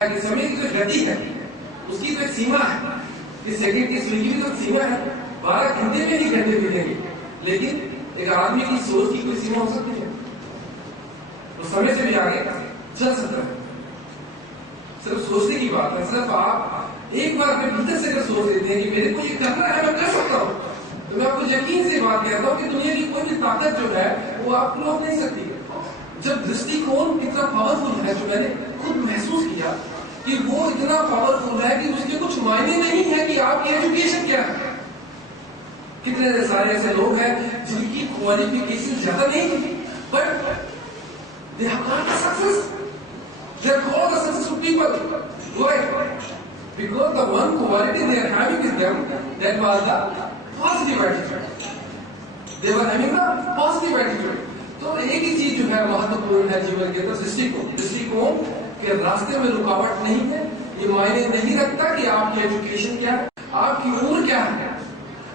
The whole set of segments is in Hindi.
कि समय की जो गति है उसकी तो एक सीमा है। इस सेकंड की स्विंग की तो सीमा है, 12 घंटे में ही घंटे बीतेंगे, लेकिन एक आदमी की सोच की कोई सीमा हो सकती है? तो समय से भी आगे चल सकता है। सिर्फ सोचने की बात है। सिर्फ आप एक बार अपने भीतर से अगर सोच लेते हैं कि मेरे को ये करना है, मैं कर सकता हूँ, तो मैं आपको यकीन से बात कहता हूँ कि दुनिया की कोई भी ताकत जो है वो आपको रोक नहीं सकती। जब दृष्टिकोण कितना पावरफुल है, जो मैंने खुद महसूस किया कि वो इतना पावरफुल है कि उसके कुछ मायने नहीं है कि आपकी एजुकेशन क्या है। कितने सारे ऐसे लोग हैं जिनकी क्वालिफिकेशन ज्यादा नहीं थी, but they have got the success, they are called the successful people. Why? Because the one quality they are having is them, that was the positive attitude. They were having the positive attitude. तो एक ही चीज जो है महत्वपूर्ण है जीवन के अंदर, दृष्टिकोण के रास्ते में रुकावट नहीं है। ये मायने नहीं रखता कि आपकी एजुकेशन क्या है, आपकी उम्र क्या है,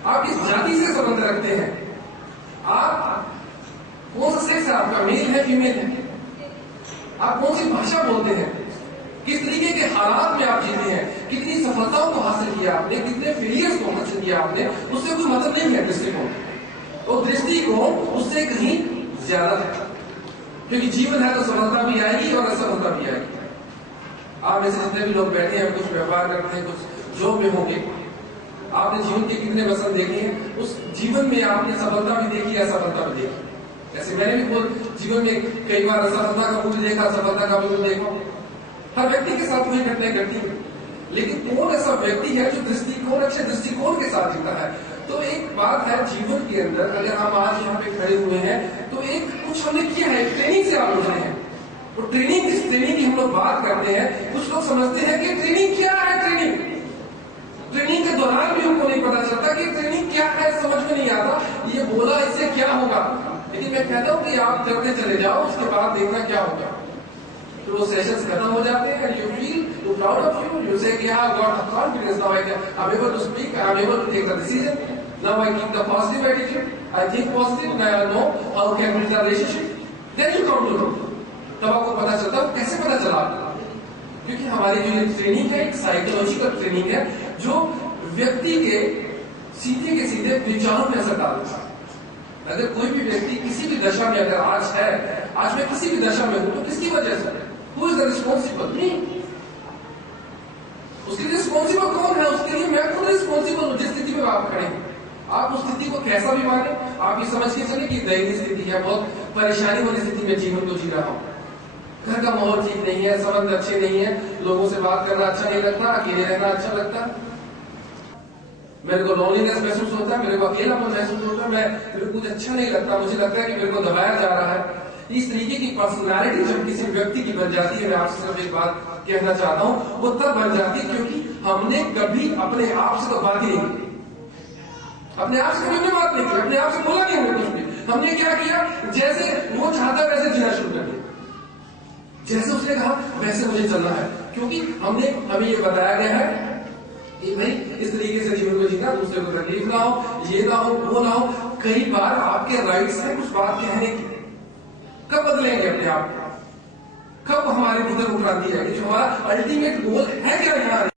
आप किस जाति से संबंध रखते हैं, आप कौन सा सेक्स है आपका, मेल है फीमेल है, आप कौन सी भाषा बोलते हैं, किस तरीके के हालात में आप जीते हैं, कितनी सफलताओं को हासिल किया आपने, कितने फेलियर्स को हासिल किया आपने, उससे कोई मतलब नहीं है दृष्टिकोण। और दृष्टिकोण उससे कहीं ज्यादा है, क्योंकि जीवन है तो सफलता भी आएगी और असफलता भी आएगी। आप ऐसे जितने भी लोग बैठे हैं, कुछ व्यापार करते हैं, कुछ जॉब में होंगे, आपने जीवन के कितने वसन देखे हैं, उस जीवन में आपने सफलता भी देखी, असफलता भी देखी। ऐसे मैंने भी खुद जीवन में कई बार असफलता का मुझे देखा, सफलता का मुझे देखा। हर व्यक्ति के साथ वही घटनाएं घटती है, लेकिन कौन ऐसा व्यक्ति है जो दृष्टिकोण, अच्छे दृष्टिकोण के साथ जीता है? तो एक बात है जीवन के अंदर, अगर हम आज यहाँ पे खड़े हुए हैं तो एक कुछ हमने किया है, ट्रेनिंग से आप उठे हैं। तो ट्रेनिंग, इस ट्रेनिंग की हम लोग बात करते हैं, कुछ लोग समझते हैं कि ट्रेनिंग क्या है। ट्रेनिंग के दौरान भी हमको नहीं पता चलता कि ट्रेनिंग क्या है, समझ में नहीं आता, ये बोला इससे क्या होगा। लेकिन मैं कहता हूँ कि आप करते चले जाओ, उसके बाद देखना क्या होगा। तो वो सेशंस खत्म हो जाते हैं, you feel you proud of you say कि I got the confidence, now I am able to speak, I am able to take the decision, now I keep the positive attitude, I think positive, now I know how can build the relationship, then you come to know. तब आपको पता चलता है। कैसे पता चला? क्योंकि हमारी जो ये ट्रेनिंग है, एक साइकोलॉजिकल ट्रेनिंग है, जो व्यक्ति के सीधे के सीधे विचारों में असर डालता है। अगर कोई भी व्यक्ति किसी भी दशा में अगर आज है, आज मैं किसी भी दशा में हूं, तो किसकी वजह से? Who is the responsible? Me. उसके लिए रिस्पॉन्सिबल कौन है? उसके लिए मैं खुद रिस्पॉन्सिबल हूं। जिस स्थिति में आप खड़े हैं, आप उस स्थिति को कैसा भी माने, आप ये समझ के चले कि दयनीय स्थिति है, बहुत परेशानी वाली स्थिति में जीवन को जी रहा हूं, घर का माहौल ठीक नहीं है, संबंध अच्छे नहीं है, लोगों से बात करना अच्छा नहीं लगता, अकेले रहना अच्छा लगता, मेरे को लोनलीनेस महसूस होता है, मेरे को अकेलापन महसूस होता है, मेरे को कुछ अच्छा नहीं लगता, मुझे लगता है कि मेरे को दबाया जा रहा है। इस तरीके की पर्सनालिटी जब किसी व्यक्ति की बन जाती है, मैं आपसे सिर्फ एक बात कहना चाहता हूँ, वो तब बन जाती है क्योंकि हमने कभी अपने आप से तो बात ही नहीं की, अपने आप से कभी बात नहीं की, अपने आप से बोला नहीं हमने कुछ भी। हमने क्या किया? जैसे वो चाहता वैसे जीना शुरू कर दिया, जैसे उसने कहा वैसे मुझे चलना है, क्योंकि हमें ये बताया गया है कि भाई इस तरीके से जीवन को जीना, दूसरे को तकलीफ ना हो, ये ना हो, वो ना हो। कई बार आपके राइट्स हैं कुछ बात कहने की। कब बदलेंगे अपने आप? कब हमारे भीतर क्रांति आएगी? जो हमारा अल्टीमेट गोल है क्या यहाँ